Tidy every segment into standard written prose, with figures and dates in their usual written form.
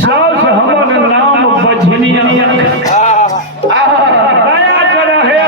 सास हमर नाम बझनिया दया कर हे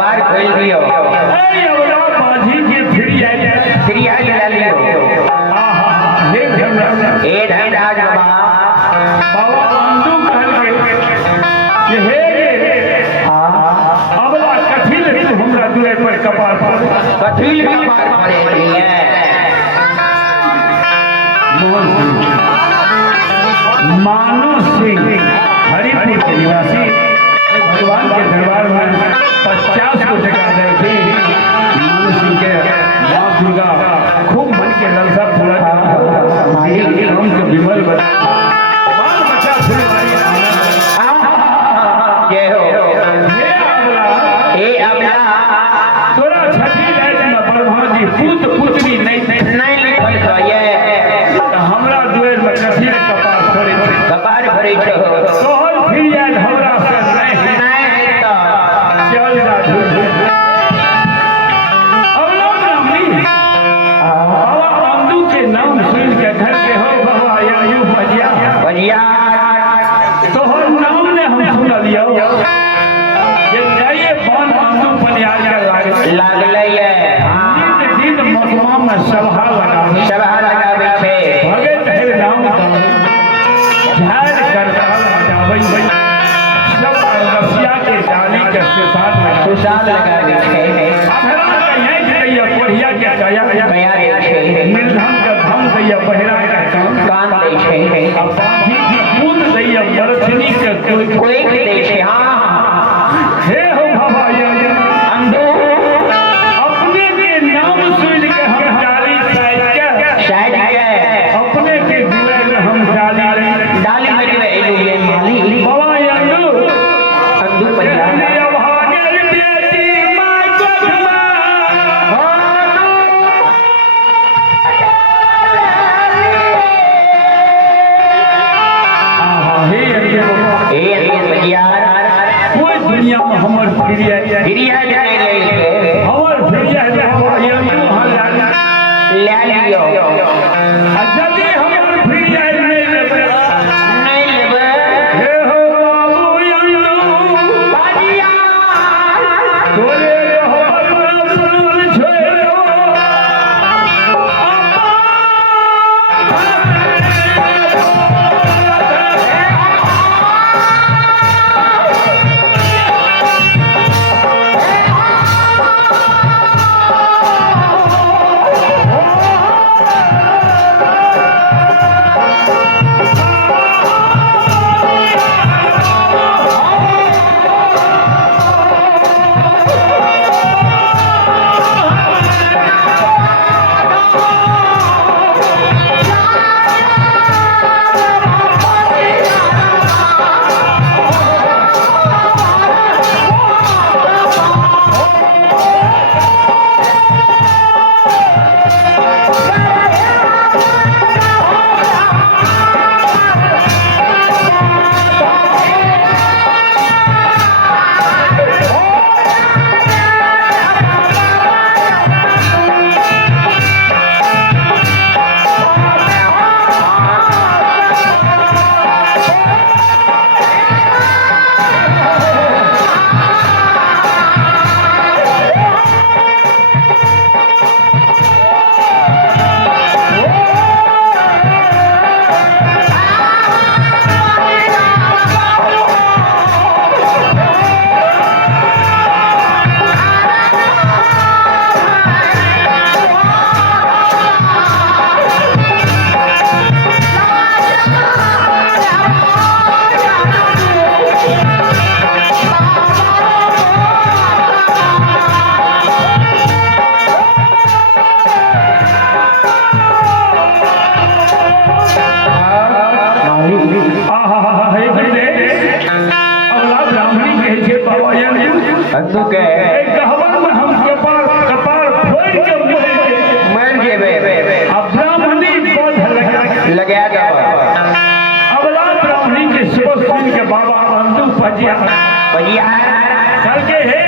कबार खोल दियो ए अबला बाजी के फ्री आई ला लियो आहा हे धर्मराज ए धर्मराज बाबा बंधु कहल के हे अबला कथिल हमरा दुए पर कपार पर कथिल कपार पड़े है मानो सिंह हरिपुर के निवासी भगवान के दरबार में 50 को जगह गए थे। मानो सिंह के माँ दुर्गा खूब मन के ललसा पूरा हम के विमल बना बाल बच्चा से जय हो हे अबला तोरा छठी रात में ब्रह्मा जी पुत पुत्री नहीं लिखल छ ये हमरा दुएर में कथिल कपार भरे छ तोहर फिर याद हमरा से नहीं तो चल जा अबला ब्राह्मणी बाबा बंधु के नाम सुन के घर के हो बाबा आयु बजिया तोहर नाम ने हम सुन लियो ये जाइए बन बंधु बनियाल के लागले ये दिन मगमा में सभा लगावे छे भगत है नाम ध्यान करता बजाबै सब रसिया के डाली के सुसाद लगावे छे अधरा कहे दैया कोढ़िया के तैयार छे निर्धन के धन दैया बहिरा के कान दै छे अब बाजी की कूद दैया मरछनी के कोई दै छे हां हे हो बाबा ये अंधो अपने के नाम सुन के हम डाली शायद अपने के दिल में हम डाली में ये माली बाबा ये अंधो पंजाब दुनिया में हमर फिरिया हमर फिरिया ले लियो यदि हमर फिरिया नहीं लेबे हे हो बाबू यंदू बाजिया तोरे हमर सुन छोड़ो अंधु के कहवन में हम कपार फोड़ के मर जेबे अब ब्राह्मणी बोध लगा जाब अबला ब्राह्मणी के शिव सुन के बाबा बंधु पजिया चल के हे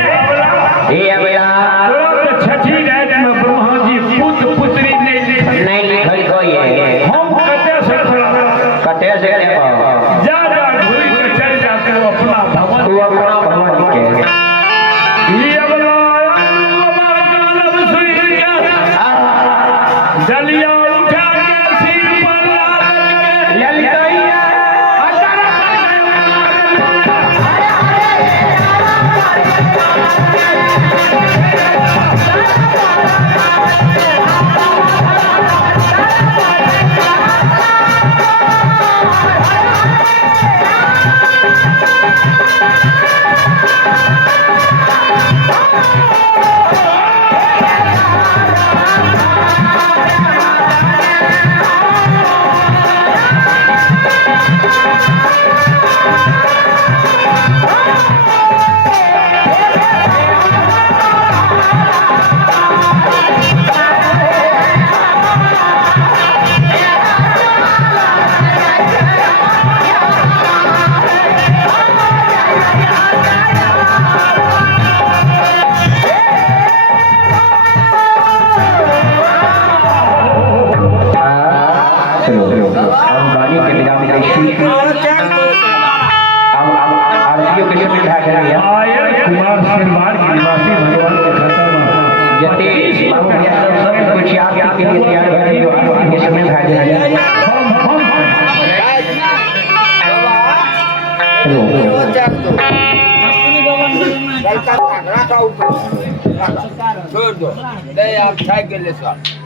अबला तोरा छठी रात में ब्रह्मा जी पुत्र पुत्री नहीं लिखल कोई हम कते से जा घूर के चल जा तू अपना भवन के ये अबला के इंतजाम करें। अब आरतीयों के सुविधा करेंगे। आयर कुमार शेरवार के निवासी भगवान के खतर में जते बाबू भैया सब कुछ आपके लिए तैयार है जो आरती के समय भाग रहे हैं। छोड़ दो नहीं आप साइकिल ले सर